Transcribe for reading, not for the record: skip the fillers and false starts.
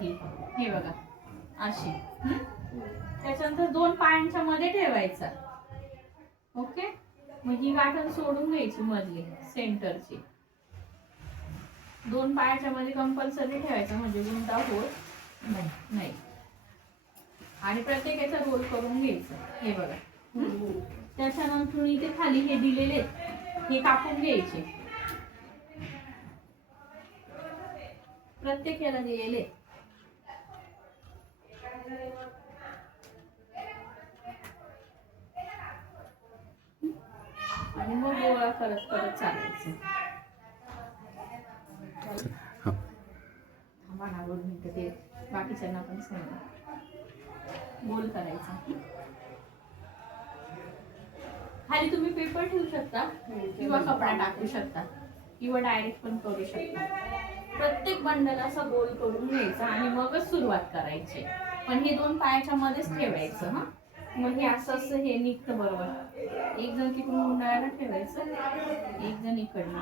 वरती, हे बघा अशी. त्याच्यानंतर 2 पायांच्या मध्ये ठेवायचा. ओके, मग ही गाठण सोडून घ्यायची मधली सेंटरची. 2 पायाच्या मध्ये कंपल्सरी ठेवायचं म्हणजे गुंता होत नाही. आणि प्रत्येकाचा रोल करून घ्यायचं, हे बघा. त्याच्यानंतर इथे खाली हे दिलेले हे कापून घ्यायचे, प्रत्येक याला दिलेले. आणि मग गोळा करत करत चालायचं. थांबा ना 2 मिनिटं, ते बाकीच्यांना पण सांगा. गोल करायचा. खाली तुम्ही पेपर ठेवू शकता किंवा कपडा टाकू शकता किंवा डायरेक्ट पण करू शकता. प्रत्येक बंडल असा गोल करून घ्यायचा आणि मगच सुरुवात करायची. पण हे 2 पायाच्या मध्येच ठेवायचं. हा, मग हे असं हे निघतं बरोबर. एक जण तिकडून गुंडाळायला ठेवायचं, एक जण इकडनं.